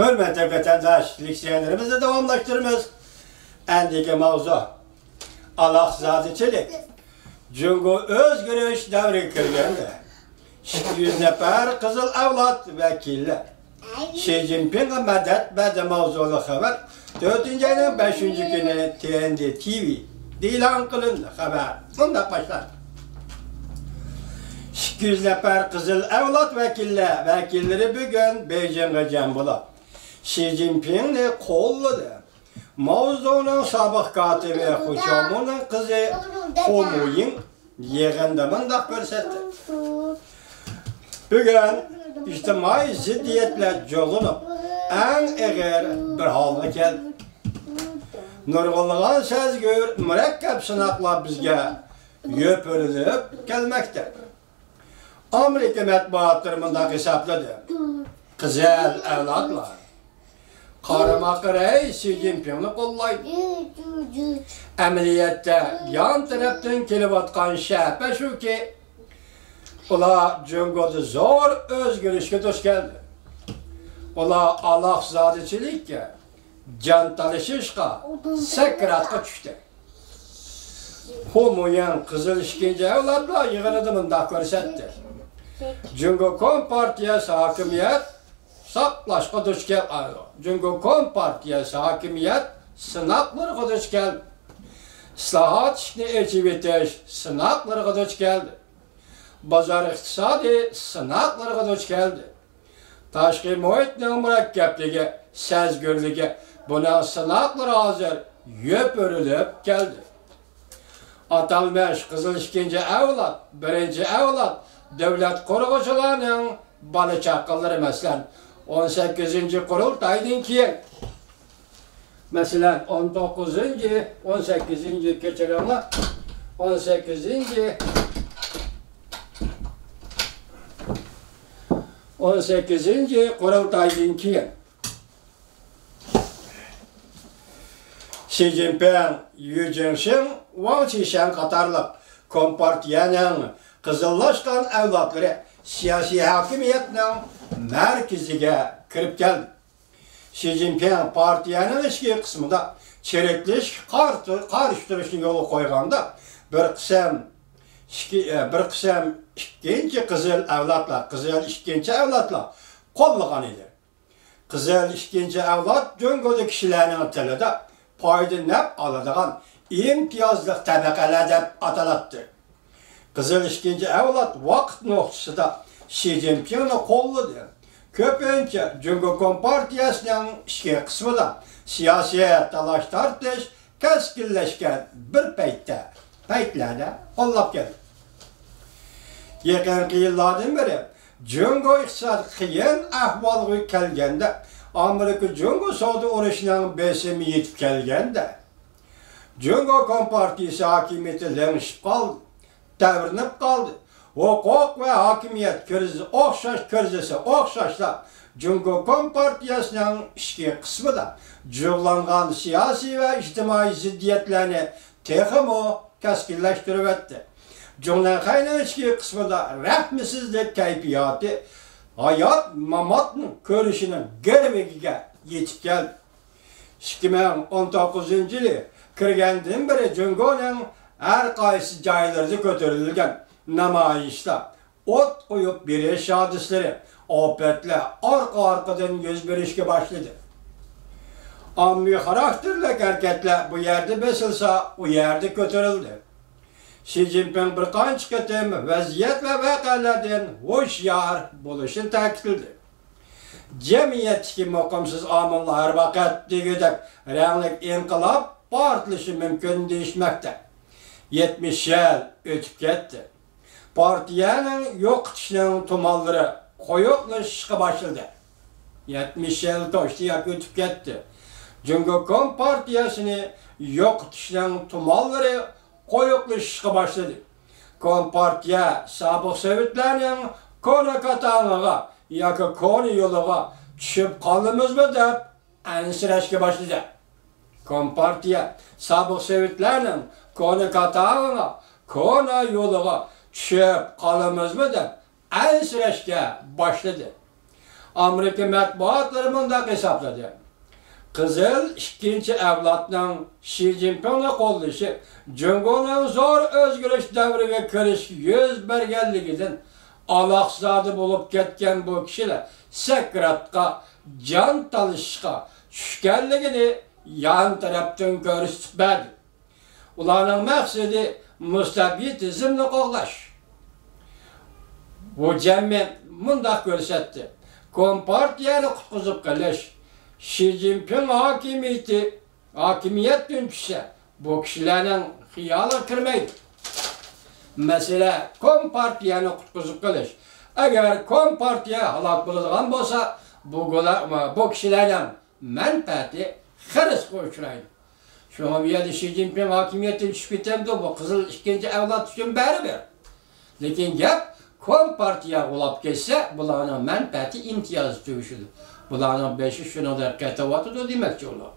Hürmetli vatandaş, liksiyenlerimizi devamlaştırırız. Endiki mavzu, Allah zadıçilik. Cungo özgürüş devri kirgende. 200 nefer kızıl avlat vekiller. Xi Jinping'e medet bede mavzulu haber. 4. ayının 5. günü TNT TV ilan kılındı haber. Bunda başlar. 200 nefer kızıl avlat vekilleri bugün Beijing'e cem buldu. Xi Jinping'le kolladı. Mavzunun sabık katibi Huçao'nun kızı Hu Muyin yığında bunda görsetti. Bugün ictimai ziddiyetle jolunup en eğer bir halga geldi. Nurgulluğun sezgür mürekkep sınakla bizge yöpürülüp gelmekte. Amerika matbuatlarında hesapladı. Güzel evlatlar. Karamakırayı Xi Jinping'ni kollaydı. Ameliyette yan taraftan kelip atkan şäpe şu ki ola Cungo'da zor özgürlüşke duş geldi. Ola Allah zadıçilikke, can talışışka, sekiratka düştü. Hu Muyin kızıl işkinci evlatla yığınıdımında görsetti. Cungo Kompartiyası hakimiyet saplaşka duş geldi. Cungo Kompartiyası hakimiyet sınaklarga duş geldi. İslahat işini ecibiteş sınaklarga duş geldi. Bazar iktisadi sınaklarga duş geldi. Taşqi muhitning murakkabligi, sezgürligi buna sınakları hazır yöpürülüp geldi. Atalmış kızıl işkinci evlat, birinci evlat devlet kuruluşlarının balı çakılları mesela 18. kurultaydan keyin mesela 19. 18. keçirama 18. 18. kurultaydan keyin Xi Jinping, Yu Jingxin, Wang Qishan qatarlıq Kompartiyanın qızıllaşqan evlatları siyasi hakimiyetinin merkeziga kirib keldi. Xi Jinping partiyanın içki kısmında çerekliş qarıştırışını yolu koyganda bir qisam ikkinchi qizil ikkinchi evlatla qo'llagan edi. Qizil ikkinchi evlat Cungo'da kishilarning tilida foydalanib oladigan imtiyozli tabaqalar deb atalatdi. Qizil ikkinchi evlat vaqt nuqtasida Xi Jinpingni qo'lladı. Ko'pincha Cungo Kompartiyasining ichki qismida siyosiy talash tortish keskinlashgan bir paytlarda qo'llab keldi. Yaqinqi yillardan beri Cungo iqtisod qiyin ahvolga kelganda Amerika Cungo savdo urushining besimi yetib kelganda Cungo Kompartiyasi hakimiyeti lengishib qoldi, davrinib qoldi. Huquq ve hakimiyet krizisi o'xshashla Cungo Kompartiyasining ichki qismida jug'langan siyosiy ve ijtimoiy ziddiyatlarni texmo keskinlashtirib o'tdi. Cumhuriyet'in içki kısmında rahmisizlik kayfiyatı hayat mamatının görüşünün gelmegige yetip geldi. 2019 yılı kirgendiğin beri Cungo'nun her kaysi caylarda götürülgen namayişta ot koyup biriş hadisleri opetle arkadan yüz verişke başladı. Ammi karakterli hareketle bu yerde besilsa o yerde götürüldü. Xi Jinping bir qancha qatim vaziyat ve vaqalardan hoşyar bo'lishini ta'kidladi. Jamiyatdagi muqimsiz omillar har vaqt degudek ranglik inqilob portlashi mumkin deyishmoqda. 70 yil o'tib ketdi. Partiyaning yo'qotishning tumallari qo'yoqlashishga boshladi. 70 yil to'shdi yoki o'tib ketdi. Cungo Kompartiyasini yo'qotishning tumallari qo'yoqlashishga boshladi. Kompartiya sobiq sovetlarning kona katang'iga yoki kona yo'liga tushib qoldimizmi deb ansirashga boshladi. Kompartiya sobiq sovetlarning kona katang'iga kona yo'liga tushib qoldimizmi deb ansirashga boshladi. Amerika matbuatlari bunday hisobladi. Qizil ikkinchi avlodning Xi Jinpingni qo'llashi Jungoning zo'r o'zgarish davriga kirish yuz berganligidan aloqzodi bo'lib ketgan bu kishilar sakratga, jon talishishga tushganligini yan tarafdan ko'rsatib berdi. Ularning maqsadi mustabidizmni qo'llash. Bu jamiyat mundaq ko'rsatdi. Kompartiyani qutqizib qilish, Xi Jinping hokimiyatdan tushsa, bu kishilarning xiyoliga kirmaydi. Masala kompartiyani qutqizib qilish. Agar kompartiya halok bo'ladigan bo'lsa, bu kishilarning manfaati xirisga uchraydi. Shunga bu yerda Xi Jinping hokimiyatdan tushib ketadi, bu qizil ikkinchi avlod uchun baribir. Lekin gap kompartiya g'olab ketsa, bularning manfaati imtiyoz tugishidi. Bularning beshi shunday ketayotidir demakchi ular.